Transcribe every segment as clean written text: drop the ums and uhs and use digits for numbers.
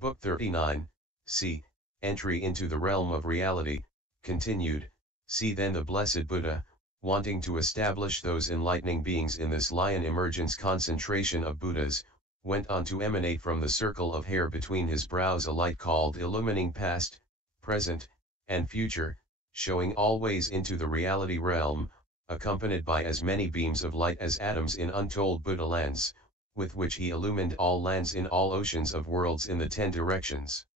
Book 39, c. Entry into the realm of reality, continued. See then the blessed Buddha, wanting to establish those enlightening beings in this lion emergence concentration of Buddhas, went on to emanate from the circle of hair between his brows a light called illumining past, present, and future, showing all ways into the reality realm, accompanied by as many beams of light as atoms in untold Buddha lands, with which he illumined all lands in all oceans of worlds in the 10 directions.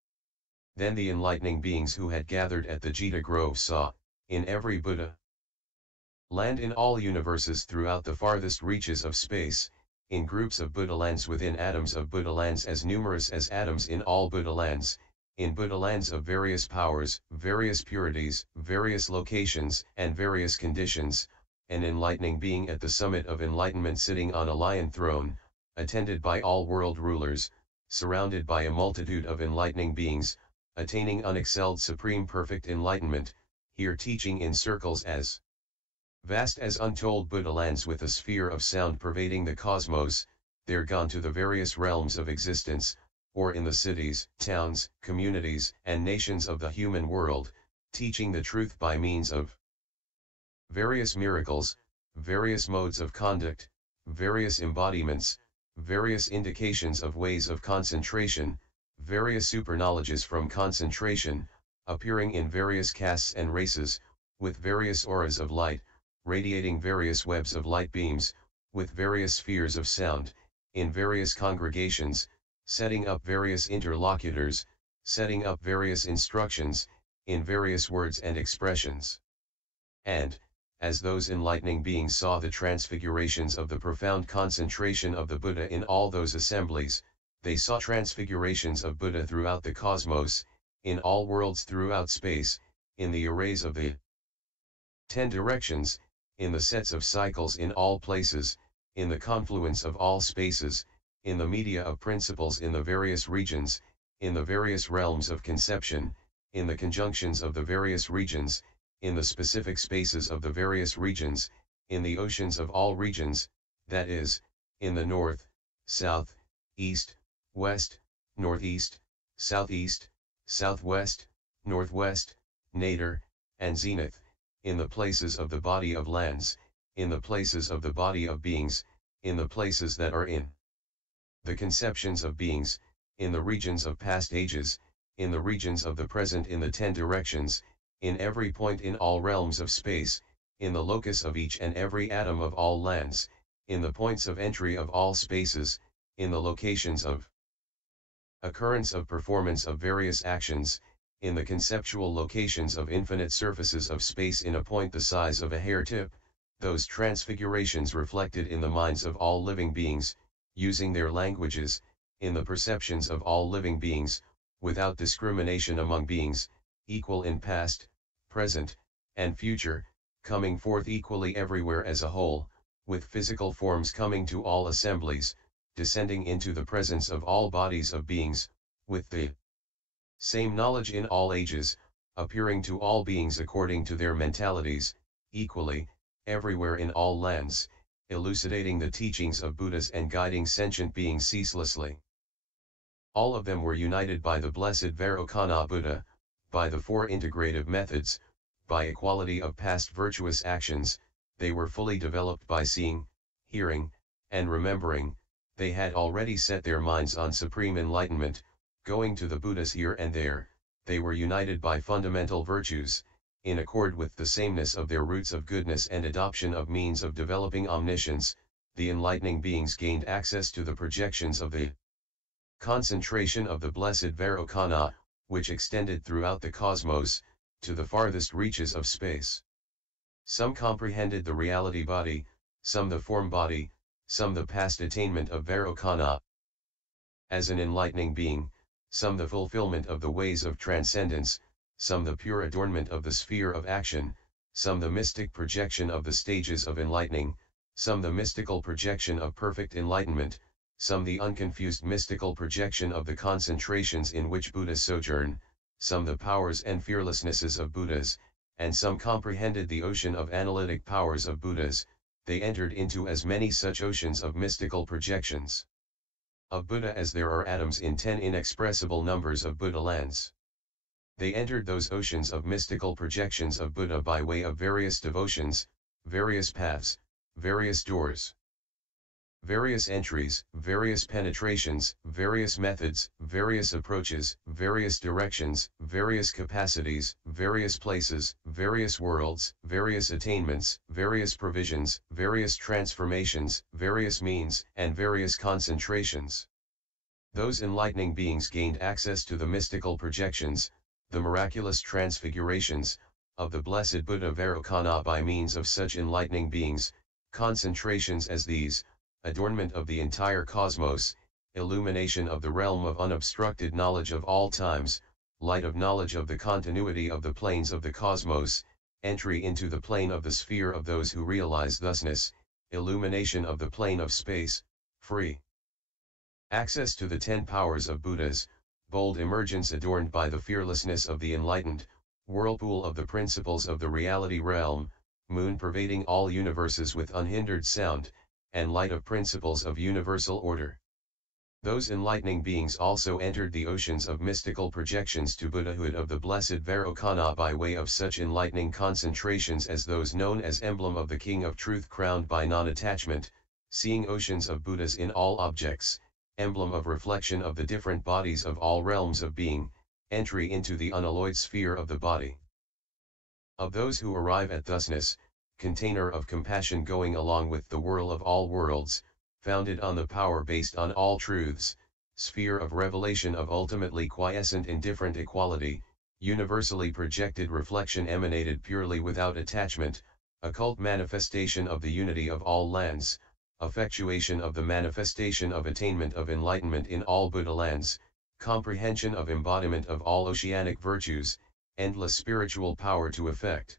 Then the enlightening beings who had gathered at the Jita Grove saw, in every Buddha land in all universes throughout the farthest reaches of space, in groups of Buddha lands within atoms of Buddha lands as numerous as atoms in all Buddha lands, in Buddha lands of various powers, various purities, various locations, and various conditions, an enlightening being at the summit of enlightenment sitting on a lion throne, attended by all world rulers, surrounded by a multitude of enlightening beings, attaining unexcelled supreme perfect enlightenment, here teaching in circles as vast as untold Buddha lands with a sphere of sound pervading the cosmos, there gone to the various realms of existence, or in the cities, towns, communities, and nations of the human world, teaching the truth by means of various miracles, various modes of conduct, various embodiments, various indications of ways of concentration, various superknowledges from concentration, appearing in various castes and races, with various auras of light, radiating various webs of light beams, with various spheres of sound, in various congregations, setting up various interlocutors, setting up various instructions, in various words and expressions. And, as those enlightening beings saw the transfigurations of the profound concentration of the Buddha in all those assemblies, they saw transfigurations of Buddha throughout the cosmos, in all worlds throughout space, in the arrays of the 10 directions, in the sets of cycles in all places, in the confluence of all spaces, in the media of principles in the various regions, in the various realms of conception, in the conjunctions of the various regions, in the specific spaces of the various regions, in the oceans of all regions, that is, in the north, south, east, west, northeast, southeast, southwest, northwest, nadir, and zenith, in the places of the body of lands, in the places of the body of beings, in the places that are in the conceptions of beings, in the regions of past ages, in the regions of the present in the 10 directions, in every point in all realms of space, in the locus of each and every atom of all lands, in the points of entry of all spaces, in the locations of occurrence of performance of various actions, in the conceptual locations of infinite surfaces of space in a point the size of a hair tip, those transfigurations reflected in the minds of all living beings, using their languages, in the perceptions of all living beings, without discrimination among beings, equal in past, present, and future, coming forth equally everywhere as a whole, with physical forms coming to all assemblies, descending into the presence of all bodies of beings, with the same knowledge in all ages, appearing to all beings according to their mentalities, equally, everywhere in all lands, elucidating the teachings of Buddhas and guiding sentient beings ceaselessly. All of them were united by the blessed Vairocana Buddha, by the 4 integrative methods, by equality of past virtuous actions, they were fully developed by seeing, hearing, and remembering, they had already set their minds on supreme enlightenment, going to the Buddhas here and there, they were united by fundamental virtues, in accord with the sameness of their roots of goodness and adoption of means of developing omniscience, the enlightening beings gained access to the projections of the concentration of the blessed Vairocana, which extended throughout the cosmos, to the farthest reaches of space. Some comprehended the reality body, some the form body, some the past attainment of Vairocana as an enlightening being, some the fulfillment of the ways of transcendence, some the pure adornment of the sphere of action, some the mystic projection of the stages of enlightening, some the mystical projection of perfect enlightenment, some the unconfused mystical projection of the concentrations in which Buddhas sojourn, some the powers and fearlessnesses of Buddhas, and some comprehended the ocean of analytic powers of Buddhas, they entered into as many such oceans of mystical projections. of Buddha as there are atoms in 10 inexpressible numbers of Buddha lands. They entered those oceans of mystical projections of Buddha by way of various devotions, various paths, various doors, various entries, various penetrations, various methods, various approaches, various directions, various capacities, various places, various worlds, various attainments, various provisions, various transformations, various means, and various concentrations. Those enlightening beings gained access to the mystical projections, the miraculous transfigurations, of the blessed Buddha Vairocana by means of such enlightening beings, concentrations as these: adornment of the entire cosmos, illumination of the realm of unobstructed knowledge of all times, light of knowledge of the continuity of the planes of the cosmos, entry into the plane of the sphere of those who realize thusness, illumination of the plane of space, free access to the 10 powers of Buddhas, bold emergence adorned by the fearlessness of the enlightened, whirlpool of the principles of the reality realm, moon pervading all universes with unhindered sound, and light of principles of universal order. Those enlightening beings also entered the oceans of mystical projections to Buddhahood of the blessed Vairocana by way of such enlightening concentrations as those known as emblem of the King of Truth crowned by non-attachment, seeing oceans of Buddhas in all objects, emblem of reflection of the different bodies of all realms of being, entry into the unalloyed sphere of the body. Of those who arrive at thusness, container of compassion going along with the whirl of all worlds, founded on the power based on all truths, sphere of revelation of ultimately quiescent indifferent equality, universally projected reflection emanated purely without attachment, occult manifestation of the unity of all lands, effectuation of the manifestation of attainment of enlightenment in all Buddha lands, comprehension of embodiment of all oceanic virtues, endless spiritual power to effect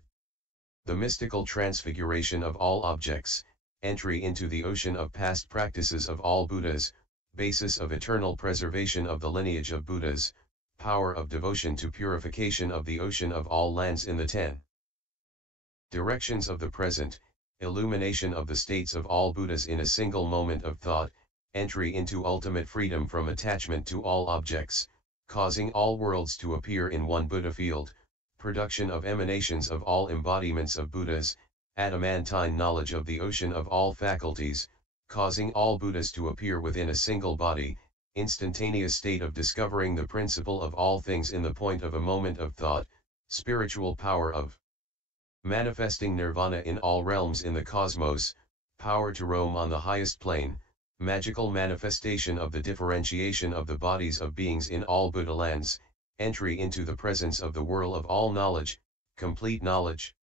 the mystical transfiguration of all objects, entry into the ocean of past practices of all Buddhas, basis of eternal preservation of the lineage of Buddhas, power of devotion to purification of the ocean of all lands in the 10 directions of the present, illumination of the states of all Buddhas in a single moment of thought, entry into ultimate freedom from attachment to all objects, causing all worlds to appear in one Buddha field, production of emanations of all embodiments of Buddhas, adamantine knowledge of the ocean of all faculties, causing all Buddhas to appear within a single body, instantaneous state of discovering the principle of all things in the point of a moment of thought, spiritual power of manifesting nirvana in all realms in the cosmos, power to roam on the highest plane, magical manifestation of the differentiation of the bodies of beings in all Buddha lands, entry into the presence of the whirl of all knowledge, complete knowledge,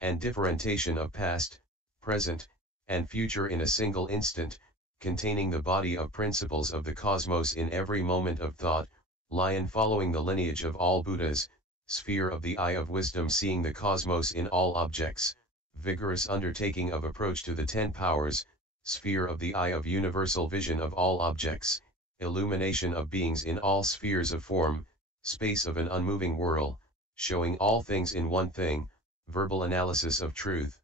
and differentiation of past, present, and future in a single instant, containing the body of principles of the cosmos in every moment of thought, lion following the lineage of all Buddhas, sphere of the eye of wisdom seeing the cosmos in all objects, vigorous undertaking of approach to the 10 powers, sphere of the eye of universal vision of all objects, illumination of beings in all spheres of form, space of an unmoving whirl, showing all things in one thing, verbal analysis of truth.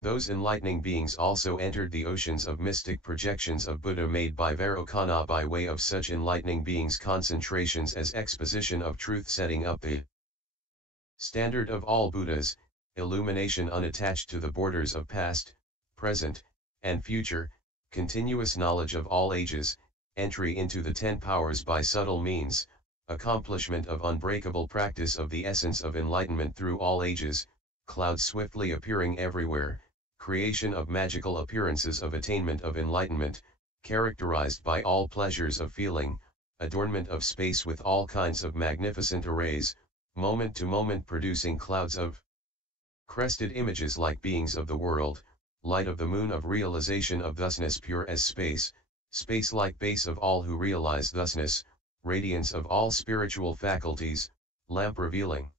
Those enlightening beings also entered the oceans of mystic projections of Buddha made by Vairocana by way of such enlightening beings concentrations as exposition of truth setting up the standard of all Buddhas, illumination unattached to the borders of past, present, and future, continuous knowledge of all ages, entry into the 10 powers by subtle means, accomplishment of unbreakable practice of the essence of enlightenment through all ages, clouds swiftly appearing everywhere, creation of magical appearances of attainment of enlightenment, characterized by all pleasures of feeling, adornment of space with all kinds of magnificent arrays, moment to moment producing clouds of crested images like beings of the world, light of the moon of realization of thusness pure as space, space-like base of all who realize thusness, radiance of all spiritual faculties, lamp revealing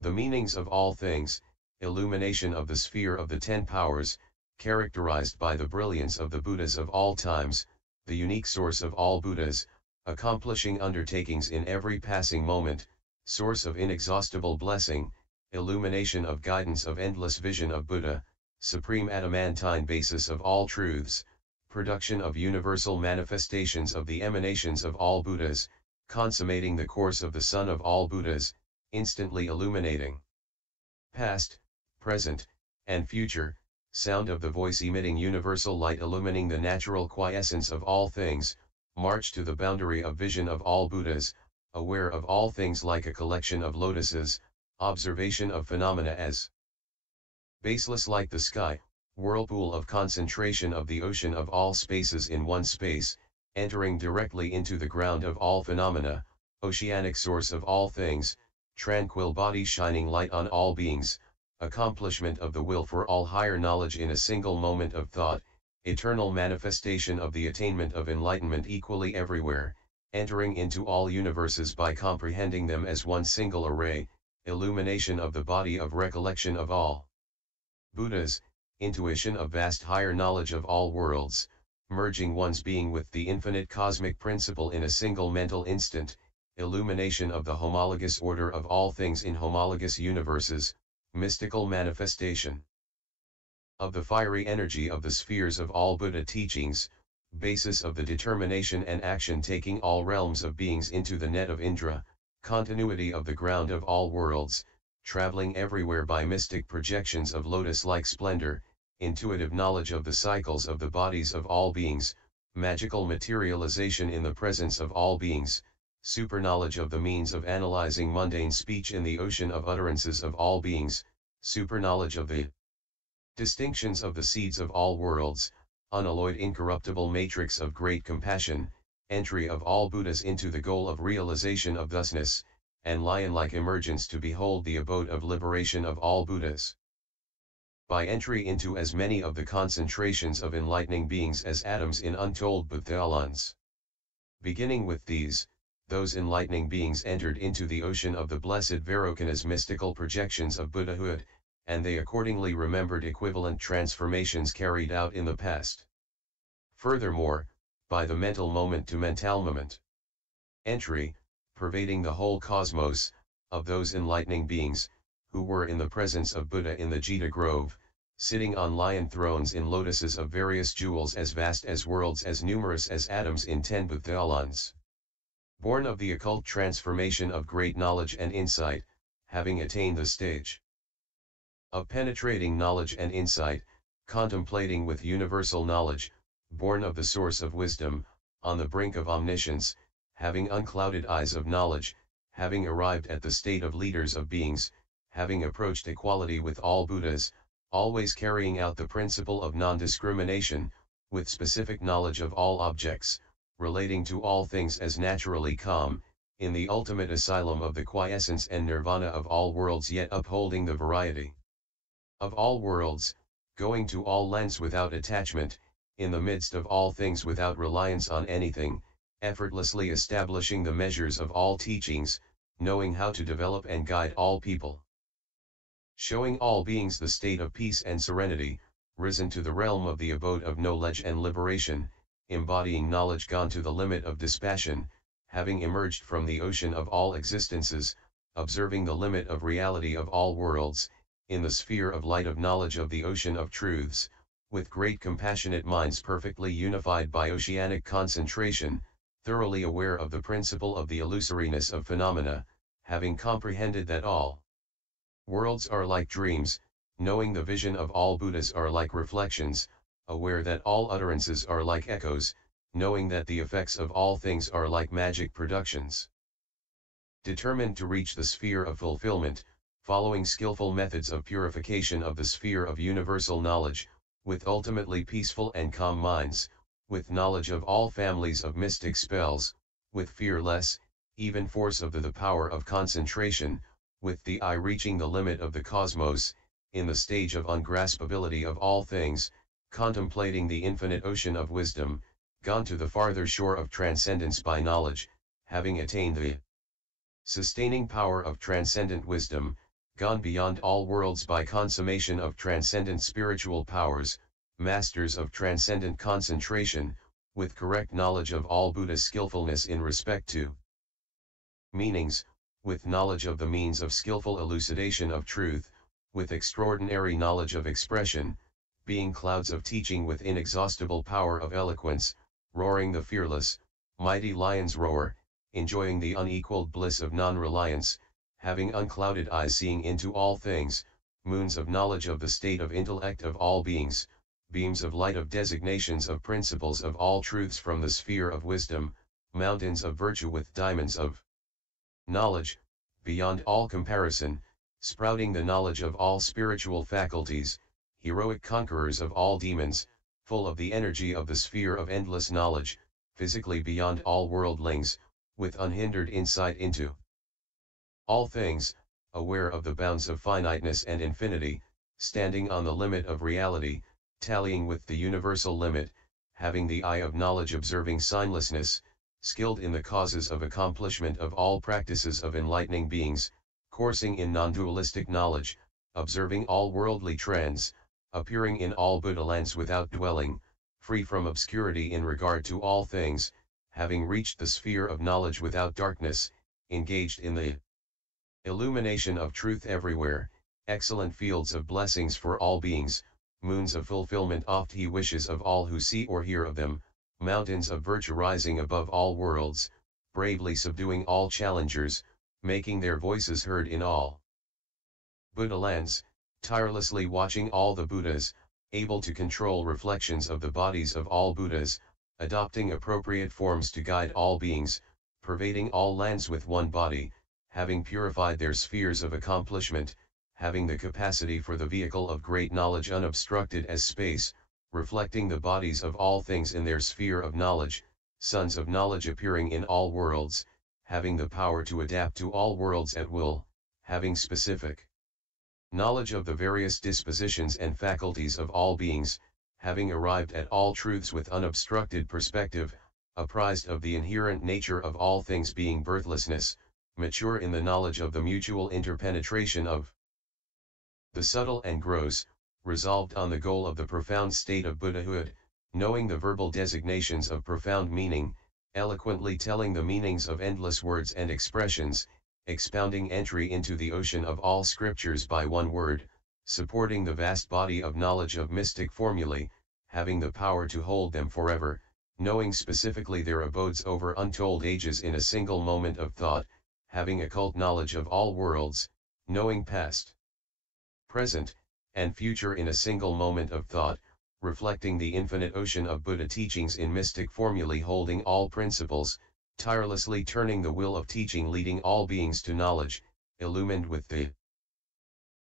the meanings of all things, illumination of the sphere of the 10 powers, characterized by the brilliance of the Buddhas of all times, the unique source of all Buddhas, accomplishing undertakings in every passing moment, source of inexhaustible blessing, illumination of guidance of endless vision of Buddha, supreme adamantine basis of all truths, production of universal manifestations of the emanations of all Buddhas, consummating the course of the Son of all Buddhas, instantly illuminating past, present, and future, sound of the voice emitting universal light illumining the natural quiescence of all things, march to the boundary of vision of all Buddhas, aware of all things like a collection of lotuses, observation of phenomena as baseless like the sky, whirlpool of concentration of the ocean of all spaces in one space, entering directly into the ground of all phenomena, oceanic source of all things, tranquil body shining light on all beings, accomplishment of the will for all higher knowledge in a single moment of thought, eternal manifestation of the attainment of enlightenment equally everywhere, entering into all universes by comprehending them as one single array, illumination of the body of recollection of all Buddhas, intuition of vast higher knowledge of all worlds, merging one's being with the infinite cosmic principle in a single mental instant, illumination of the homologous order of all things in homologous universes, mystical manifestation of the fiery energy of the spheres of all Buddha teachings, basis of the determination and action taking all realms of beings into the net of Indra, continuity of the ground of all worlds, traveling everywhere by mystic projections of lotus-like splendor, intuitive knowledge of the cycles of the bodies of all beings, magical materialization in the presence of all beings, superknowledge of the means of analyzing mundane speech in the ocean of utterances of all beings, superknowledge of the distinctions of the seeds of all worlds, unalloyed incorruptible matrix of great compassion, entry of all Buddhas into the goal of realization of thusness, and lion-like emergence to behold the abode of liberation of all Buddhas. By entry into as many of the concentrations of enlightening beings as atoms in untold battalions. Beginning with these, those enlightening beings entered into the ocean of the blessed Vairocana's mystical projections of Buddhahood, and they accordingly remembered equivalent transformations carried out in the past. Furthermore, by the mental moment to mental moment entry, pervading the whole cosmos, of those enlightening beings, who were in the presence of Buddha in the Jita Grove, sitting on lion thrones in lotuses of various jewels as vast as worlds as numerous as atoms in 10 battalions. Born of the occult transformation of great knowledge and insight, having attained the stage of penetrating knowledge and insight, contemplating with universal knowledge, born of the source of wisdom, on the brink of omniscience, having unclouded eyes of knowledge, having arrived at the state of leaders of beings, having approached equality with all Buddhas, always carrying out the principle of non-discrimination, with specific knowledge of all objects, relating to all things as naturally calm, in the ultimate asylum of the quiescence and nirvana of all worlds yet upholding the variety of all worlds, going to all lands without attachment, in the midst of all things without reliance on anything, effortlessly establishing the measures of all teachings, knowing how to develop and guide all people. Showing all beings the state of peace and serenity, risen to the realm of the abode of knowledge and liberation, embodying knowledge gone to the limit of dispassion, having emerged from the ocean of all existences, observing the limit of reality of all worlds, in the sphere of light of knowledge of the ocean of truths, with great compassionate minds perfectly unified by oceanic concentration, thoroughly aware of the principle of the illusoriness of phenomena, having comprehended that all worlds are like dreams, knowing the vision of all Buddhas are like reflections, aware that all utterances are like echoes, knowing that the effects of all things are like magic productions. Determined to reach the sphere of fulfillment, following skillful methods of purification of the sphere of universal knowledge, with ultimately peaceful and calm minds, with knowledge of all families of mystic spells, with fearless, even force of the power of concentration, with the eye reaching the limit of the cosmos, in the stage of ungraspability of all things, contemplating the infinite ocean of wisdom, gone to the farther shore of transcendence by knowledge, having attained the sustaining power of transcendent wisdom, gone beyond all worlds by consummation of transcendent spiritual powers, masters of transcendent concentration, with correct knowledge of all Buddha's skillfulness in respect to meanings, with knowledge of the means of skillful elucidation of truth, with extraordinary knowledge of expression, being clouds of teaching with inexhaustible power of eloquence, roaring the fearless, mighty lion's roar, enjoying the unequaled bliss of non-reliance, having unclouded eyes seeing into all things, moons of knowledge of the state of intellect of all beings, beams of light of designations of principles of all truths from the sphere of wisdom, mountains of virtue with diamonds of knowledge, beyond all comparison, sprouting the knowledge of all spiritual faculties, heroic conquerors of all demons, full of the energy of the sphere of endless knowledge, physically beyond all worldlings, with unhindered insight into all things, aware of the bounds of finiteness and infinity, standing on the limit of reality, tallying with the universal limit, having the eye of knowledge observing signlessness, skilled in the causes of accomplishment of all practices of enlightening beings, coursing in non-dualistic knowledge, observing all worldly trends, appearing in all Buddha lands without dwelling, free from obscurity in regard to all things, having reached the sphere of knowledge without darkness, engaged in the illumination of truth everywhere, excellent fields of blessings for all beings, moons of fulfillment oft he wishes of all who see or hear of them, mountains of virtue rising above all worlds, bravely subduing all challengers, making their voices heard in all Buddha lands, tirelessly watching all the Buddhas, able to control reflections of the bodies of all Buddhas, adopting appropriate forms to guide all beings, pervading all lands with one body, having purified their spheres of accomplishment, having the capacity for the vehicle of great knowledge unobstructed as space, reflecting the bodies of all things in their sphere of knowledge, sons of knowledge appearing in all worlds, having the power to adapt to all worlds at will, having specific knowledge of the various dispositions and faculties of all beings, having arrived at all truths with unobstructed perspective, apprised of the inherent nature of all things being birthlessness, mature in the knowledge of the mutual interpenetration of the subtle and gross, resolved on the goal of the profound state of Buddhahood, knowing the verbal designations of profound meaning, eloquently telling the meanings of endless words and expressions, expounding entry into the ocean of all scriptures by one word, supporting the vast body of knowledge of mystic formulae, having the power to hold them forever, knowing specifically their abodes over untold ages in a single moment of thought, having occult knowledge of all worlds, knowing past, present, and future in a single moment of thought, reflecting the infinite ocean of Buddha teachings in mystic formulae holding all principles, tirelessly turning the wheel of teaching leading all beings to knowledge, illumined with the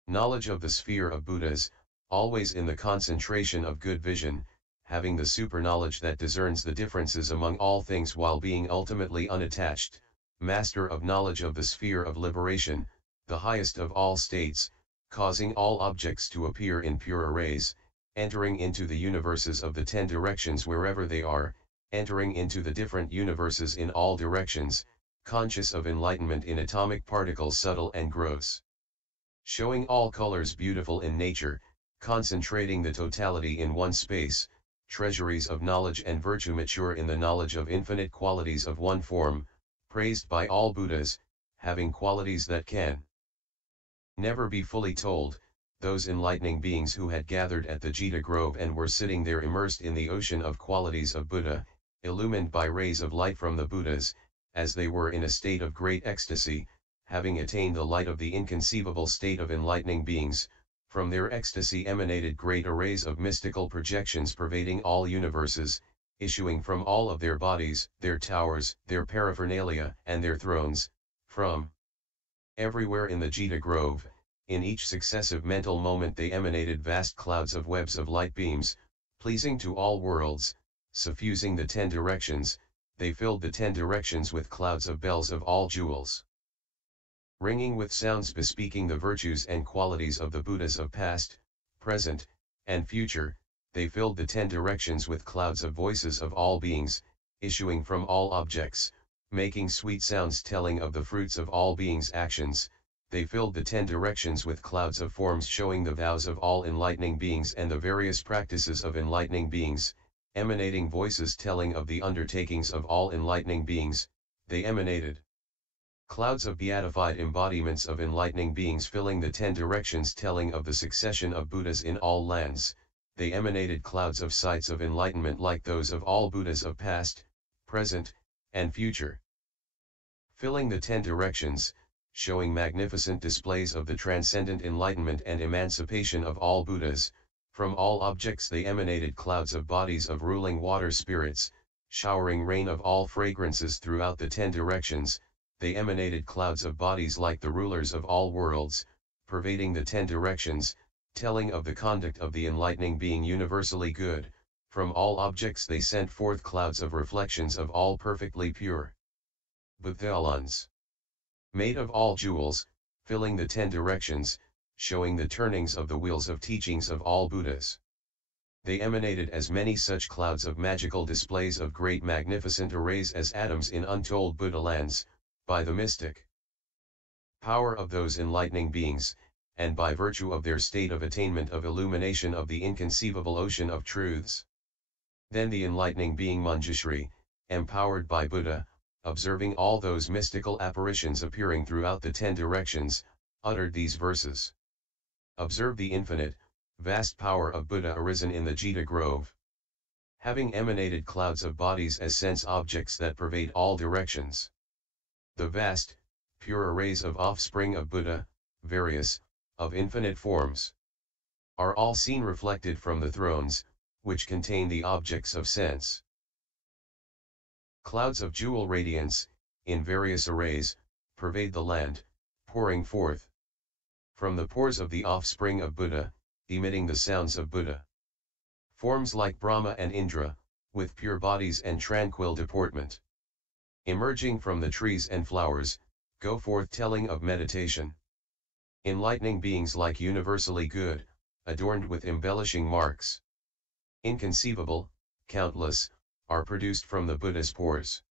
knowledge of the sphere of Buddhas, always in the concentration of good vision, having the super-knowledge that discerns the differences among all things while being ultimately unattached, master of knowledge of the sphere of liberation, the highest of all states, causing all objects to appear in pure arrays, entering into the universes of the 10 directions wherever they are, entering into the different universes in all directions, conscious of enlightenment in atomic particles subtle and gross. Showing all colors beautiful in nature, concentrating the totality in one space, treasuries of knowledge and virtue mature in the knowledge of infinite qualities of one form, praised by all Buddhas, having qualities that can never be fully told, those enlightening beings who had gathered at the Jita Grove and were sitting there immersed in the ocean of qualities of Buddha, illumined by rays of light from the Buddhas, as they were in a state of great ecstasy, having attained the light of the inconceivable state of enlightening beings, from their ecstasy emanated great arrays of mystical projections pervading all universes, issuing from all of their bodies, their towers, their paraphernalia, and their thrones, from everywhere in the Jita Grove. In each successive mental moment they emanated vast clouds of webs of light beams, pleasing to all worlds, suffusing the 10 directions, they filled the 10 directions with clouds of bells of all jewels. Ringing with sounds bespeaking the virtues and qualities of the Buddhas of past, present, and future, they filled the 10 directions with clouds of voices of all beings, issuing from all objects, making sweet sounds telling of the fruits of all beings' actions. They filled the 10 directions with clouds of forms showing the vows of all enlightening beings and the various practices of enlightening beings, emanating voices telling of the undertakings of all enlightening beings. They emanated clouds of beatified embodiments of enlightening beings filling the 10 directions telling of the succession of Buddhas in all lands, they emanated clouds of sights of enlightenment like those of all Buddhas of past, present, and future. Filling the 10 directions, showing magnificent displays of the transcendent enlightenment and emancipation of all Buddhas, from all objects they emanated clouds of bodies of ruling water spirits, showering rain of all fragrances throughout the 10 directions, they emanated clouds of bodies like the rulers of all worlds, pervading the 10 directions, telling of the conduct of the enlightening being universally good, from all objects they sent forth clouds of reflections of all perfectly pure Buddhalans, made of all jewels, filling the 10 directions, showing the turnings of the wheels of teachings of all Buddhas. They emanated as many such clouds of magical displays of great magnificent arrays as atoms in untold Buddhalands, by the mystic power of those enlightening beings, and by virtue of their state of attainment of illumination of the inconceivable ocean of truths. Then the enlightening being Manjushri, empowered by Buddha, observing all those mystical apparitions appearing throughout the 10 directions, uttered these verses. Observe the infinite, vast power of Buddha arisen in the Jita Grove. Having emanated clouds of bodies as sense objects that pervade all directions. The vast, pure arrays of offspring of Buddha, various, of infinite forms, are all seen reflected from the thrones, which contain the objects of sense. Clouds of jewel radiance, in various arrays, pervade the land, pouring forth from the pores of the offspring of Buddha, emitting the sounds of Buddha. Forms like Brahma and Indra, with pure bodies and tranquil deportment. Emerging from the trees and flowers, go forth telling of meditation. Enlightening beings like universally good, adorned with embellishing marks. Inconceivable, countless, are produced from the Buddha's pores.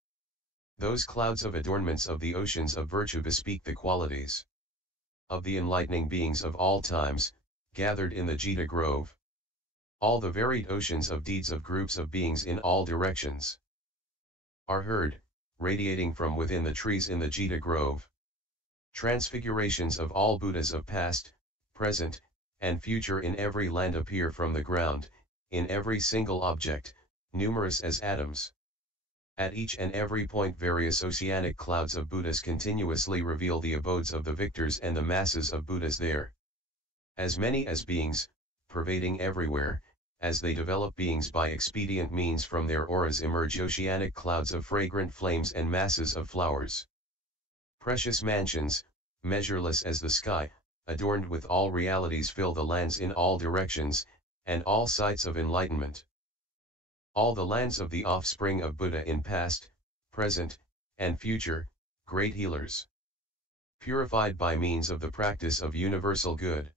Those clouds of adornments of the oceans of virtue bespeak the qualities of the enlightening beings of all times, gathered in the Jita Grove. All the varied oceans of deeds of groups of beings in all directions are heard, radiating from within the trees in the Jita Grove. Transfigurations of all Buddhas of past, present, and future in every land appear from the ground, in every single object, numerous as atoms. At each and every point various oceanic clouds of Buddhas continuously reveal the abodes of the victors and the masses of Buddhas there. As many as beings, pervading everywhere, as they develop beings by expedient means from their auras emerge oceanic clouds of fragrant flames and masses of flowers. Precious mansions, measureless as the sky, adorned with all realities fill the lands in all directions, and all sights of enlightenment. All the lands of the offspring of Buddha in past, present, and future, great healers. Purified by means of the practice of universal good.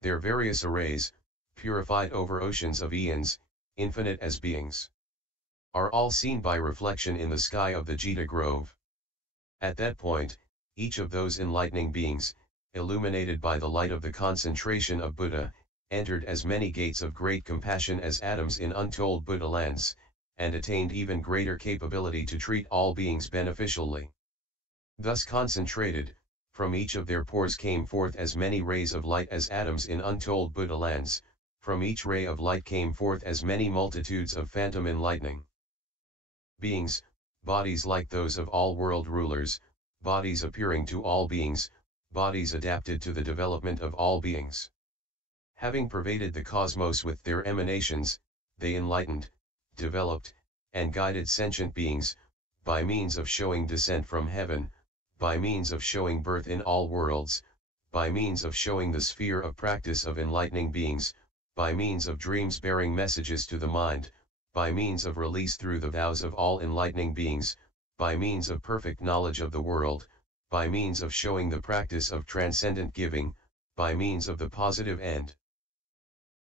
Their various arrays, purified over oceans of eons, infinite as beings, are all seen by reflection in the sky of the Jita Grove. At that point, each of those enlightening beings, illuminated by the light of the concentration of Buddha, entered as many gates of great compassion as atoms in untold Buddha lands, and attained even greater capability to treat all beings beneficially. Thus concentrated, from each of their pores came forth as many rays of light as atoms in untold Buddha lands, from each ray of light came forth as many multitudes of phantom enlightening beings, bodies like those of all world rulers, bodies appearing to all beings, bodies adapted to the development of all beings. Having pervaded the cosmos with their emanations, they enlightened, developed, and guided sentient beings, by means of showing descent from heaven, by means of showing birth in all worlds, by means of showing the sphere of practice of enlightening beings, by means of dreams bearing messages to the mind, by means of release through the vows of all enlightening beings, by means of perfect knowledge of the world, by means of showing the practice of transcendent giving, by means of the positive and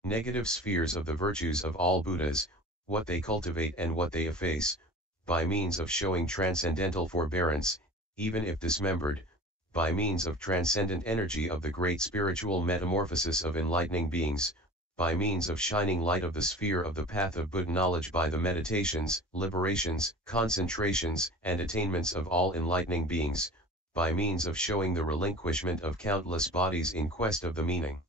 negative spheres of the virtues of all Buddhas, what they cultivate and what they efface, by means of showing transcendental forbearance, even if dismembered, by means of transcendent energy of the great spiritual metamorphosis of enlightening beings, by means of shining light of the sphere of the path of Buddha knowledge by the meditations, liberations, concentrations, and attainments of all enlightening beings, by means of showing the relinquishment of countless bodies in quest of the meaning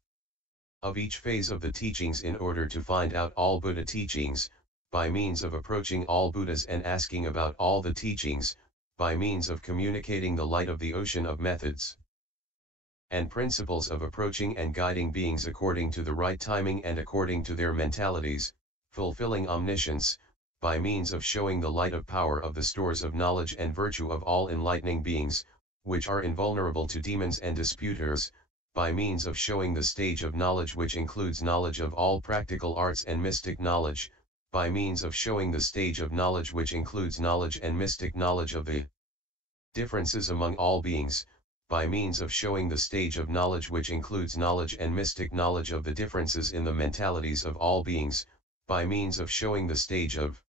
of each phase of the teachings in order to find out all Buddha teachings, by means of approaching all Buddhas and asking about all the teachings, by means of communicating the light of the ocean of methods and principles of approaching and guiding beings according to the right timing and according to their mentalities, fulfilling omniscience, by means of showing the light of power of the stores of knowledge and virtue of all enlightening beings, which are invulnerable to demons and disputers, by means of showing the stage of knowledge which includes knowledge of all practical arts and mystic knowledge, by means of showing the stage of knowledge which includes knowledge and mystic knowledge of the differences among all beings, by means of showing the stage of knowledge which includes knowledge and mystic knowledge of the differences in the mentalities of all beings, by means of showing the stage of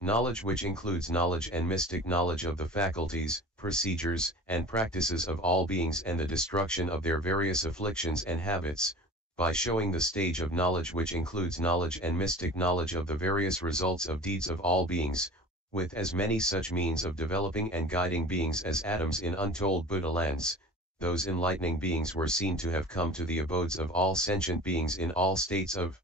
knowledge which includes knowledge and mystic knowledge of the faculties, procedures, and practices of all beings and the destruction of their various afflictions and habits, by showing the stage of knowledge which includes knowledge and mystic knowledge of the various results of deeds of all beings, with as many such means of developing and guiding beings as atoms in untold Buddha lands. Those enlightening beings were seen to have come to the abodes of all sentient beings in all states of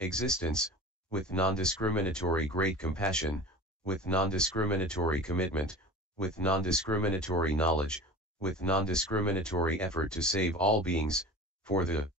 existence, with non-discriminatory great compassion, with non-discriminatory commitment, with non-discriminatory knowledge, with non-discriminatory effort to save all beings, for the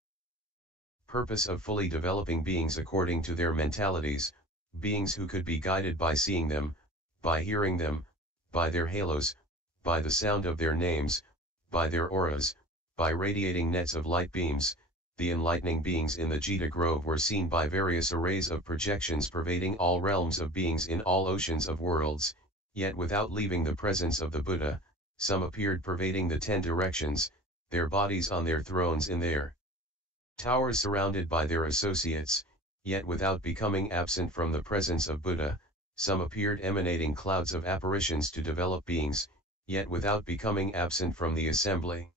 purpose of fully developing beings according to their mentalities, beings who could be guided by seeing them, by hearing them, by their halos, by the sound of their names, by their auras, by radiating nets of light beams. The enlightening beings in the Jita Grove were seen by various arrays of projections pervading all realms of beings in all oceans of worlds, yet without leaving the presence of the Buddha. Some appeared pervading the 10 directions, their bodies on their thrones in their towers surrounded by their associates, yet without becoming absent from the presence of Buddha. Some appeared emanating clouds of apparitions to develop beings, yet without becoming absent from the assembly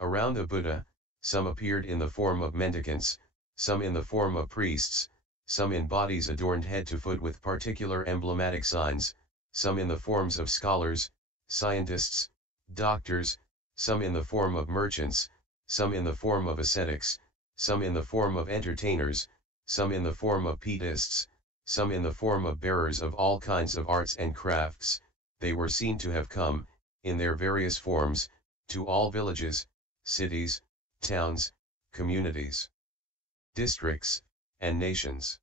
around the Buddha. Some appeared in the form of mendicants, some in the form of priests, some in bodies adorned head to foot with particular emblematic signs, some in the forms of scholars, scientists, doctors, some in the form of merchants, some in the form of ascetics, some in the form of entertainers, some in the form of pietists, some in the form of bearers of all kinds of arts and crafts. They were seen to have come, in their various forms, to all villages, cities, towns, communities, districts, and nations.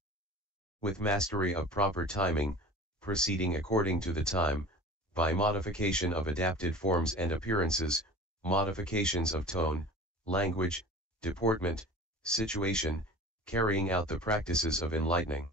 With mastery of proper timing, proceeding according to the time, by modification of adapted forms and appearances, modifications of tone, language, deportment, situation, carrying out the practices of enlightening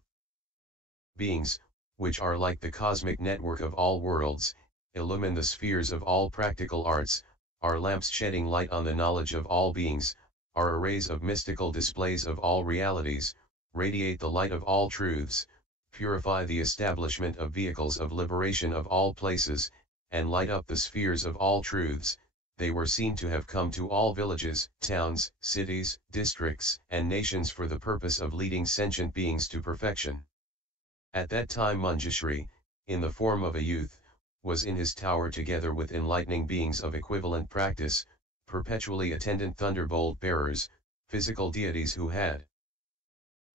beings, which are like the cosmic network of all worlds, illumine the spheres of all practical arts, are lamps shedding light on the knowledge of all beings, are arrays of mystical displays of all realities, radiate the light of all truths, purify the establishment of vehicles of liberation of all places, and light up the spheres of all truths. They were seen to have come to all villages, towns, cities, districts, and nations for the purpose of leading sentient beings to perfection. At that time Manjushri, in the form of a youth, was in his tower together with enlightening beings of equivalent practice, perpetually attendant thunderbolt bearers, physical deities who had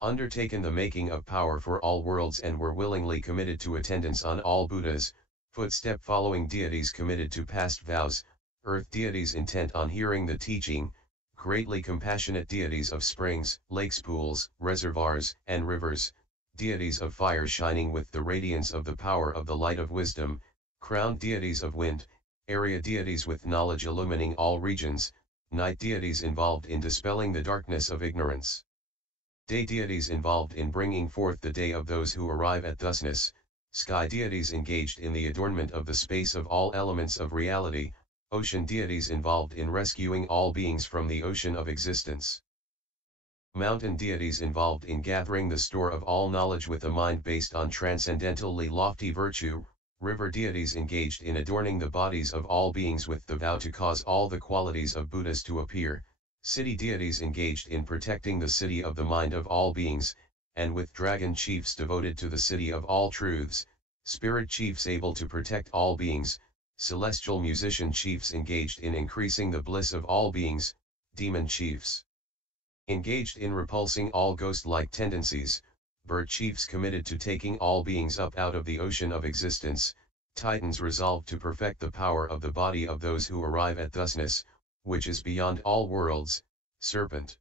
undertaken the making of power for all worlds and were willingly committed to attendance on all Buddhas, footstep following deities committed to past vows, earth deities intent on hearing the teaching, greatly compassionate deities of springs, lakes, pools, reservoirs, and rivers, deities of fire shining with the radiance of the power of the light of wisdom, crowned deities of wind, area deities with knowledge illumining all regions, night deities involved in dispelling the darkness of ignorance, day deities involved in bringing forth the day of those who arrive at thusness, sky deities engaged in the adornment of the space of all elements of reality, ocean deities involved in rescuing all beings from the ocean of existence, mountain deities involved in gathering the store of all knowledge with a mind based on transcendentally lofty virtue, river deities engaged in adorning the bodies of all beings with the vow to cause all the qualities of Buddhas to appear, city deities engaged in protecting the city of the mind of all beings, and with dragon chiefs devoted to the city of all truths, spirit chiefs able to protect all beings, celestial musician chiefs engaged in increasing the bliss of all beings, demon chiefs Engaged in repulsing all ghost-like tendencies, bird chiefs committed to taking all beings up out of the ocean of existence, titans resolved to perfect the power of the body of those who arrive at thusness, which is beyond all worlds, serpent.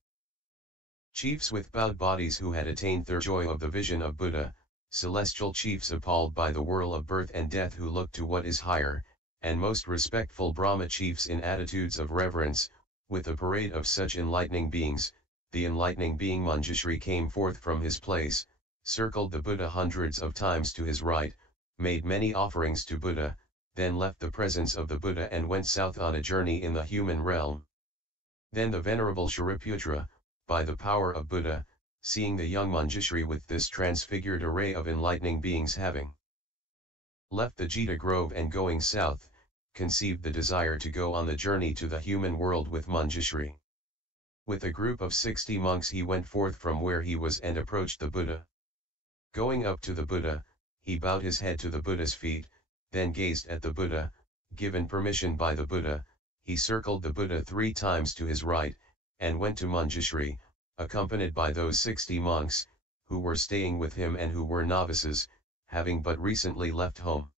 Chiefs with bowed bodies who had attained their joy of the vision of Buddha, celestial chiefs appalled by the whirl of birth and death who look to what is higher, and most respectful Brahma chiefs in attitudes of reverence, with a parade of such enlightening beings, the enlightening being Manjushri came forth from his place, circled the Buddha hundreds of times to his right, made many offerings to Buddha, then left the presence of the Buddha and went south on a journey in the human realm. Then the venerable Shariputra, by the power of Buddha, seeing the young Manjushri with this transfigured array of enlightening beings having left the Jita grove and going south, conceived the desire to go on the journey to the human world with Manjushri. With a group of 60 monks he went forth from where he was and approached the Buddha. Going up to the Buddha, he bowed his head to the Buddha's feet, then gazed at the Buddha. Given permission by the Buddha, he circled the Buddha 3 times to his right, and went to Manjushri, accompanied by those 60 monks, who were staying with him and who were novices, having but recently left home.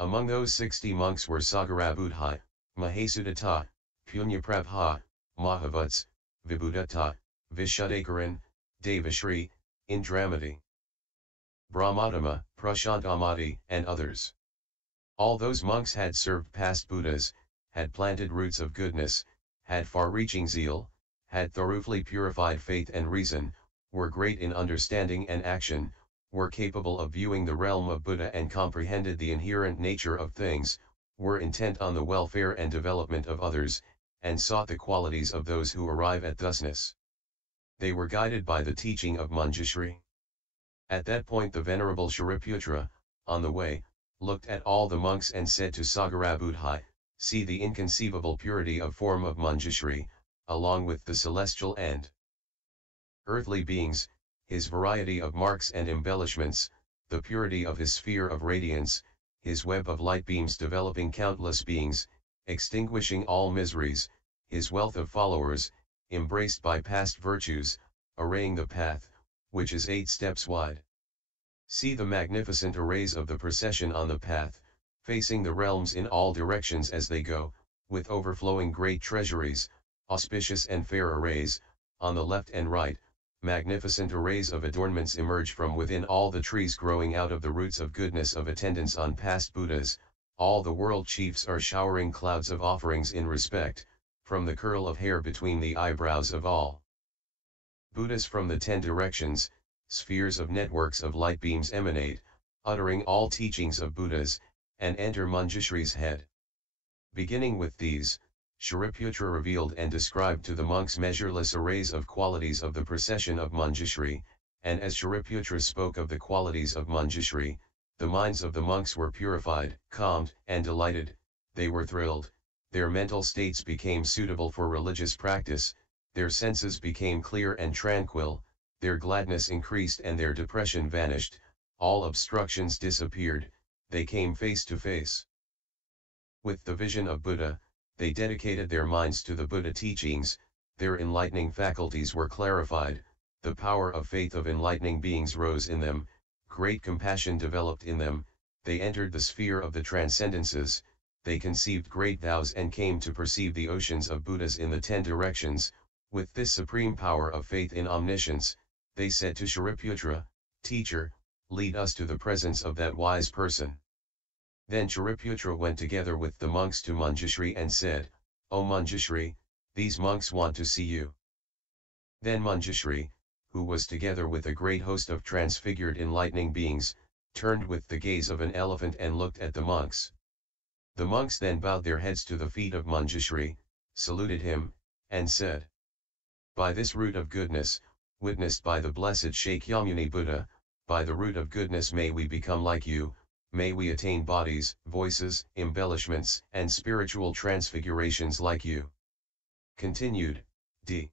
Among those 60 monks were Sagarabudhai, Mahasudatta, Punyaprabha, Mahavuts, Vibhudatta, Vishuddhakaran, Devashri, Indramati, Brahmadama, Prashantamati, and others. All those monks had served past Buddhas, had planted roots of goodness, had far-reaching zeal, had thoroughly purified faith and reason, were great in understanding and action, were capable of viewing the realm of Buddha and comprehended the inherent nature of things, were intent on the welfare and development of others, and sought the qualities of those who arrive at thusness. They were guided by the teaching of Manjushri. At that point the venerable Shariputra, on the way, looked at all the monks and said to Sagarabudhai, "See the inconceivable purity of form of Manjushri, along with the celestial and earthly beings, his variety of marks and embellishments, the purity of his sphere of radiance, his web of light beams developing countless beings, extinguishing all miseries, his wealth of followers, embraced by past virtues, arraying the path, which is 8 steps wide. See the magnificent arrays of the procession on the path, facing the realms in all directions as they go, with overflowing great treasuries, auspicious and fair arrays, on the left and right, magnificent arrays of adornments emerge from within all the trees growing out of the roots of goodness of attendance on past Buddhas, all the world chiefs are showering clouds of offerings in respect, from the curl of hair between the eyebrows of all Buddhas from the 10 directions, spheres of networks of light beams emanate, uttering all teachings of Buddhas, and enter Manjushri's head. Beginning with these, Shariputra revealed and described to the monks measureless arrays of qualities of the procession of Manjushri, and as Shariputra spoke of the qualities of Manjushri, the minds of the monks were purified, calmed, and delighted, they were thrilled, their mental states became suitable for religious practice, their senses became clear and tranquil, their gladness increased and their depression vanished, all obstructions disappeared, they came face to face with the vision of Buddha. They dedicated their minds to the Buddha teachings, their enlightening faculties were clarified, the power of faith of enlightening beings rose in them, great compassion developed in them, they entered the sphere of the transcendences, they conceived great vows and came to perceive the oceans of Buddhas in the 10 directions. With this supreme power of faith in omniscience, they said to Shariputra, "Teacher, lead us to the presence of that wise person." Then Shariputra went together with the monks to Manjushri and said, "O Manjushri, these monks want to see you." Then Manjushri, who was together with a great host of transfigured enlightening beings, turned with the gaze of an elephant and looked at the monks. The monks then bowed their heads to the feet of Manjushri, saluted him, and said, "By this root of goodness, witnessed by the blessed Shakyamuni Buddha, by the root of goodness may we become like you, may we attain bodies, voices, embellishments, and spiritual transfigurations like you." Continued, D.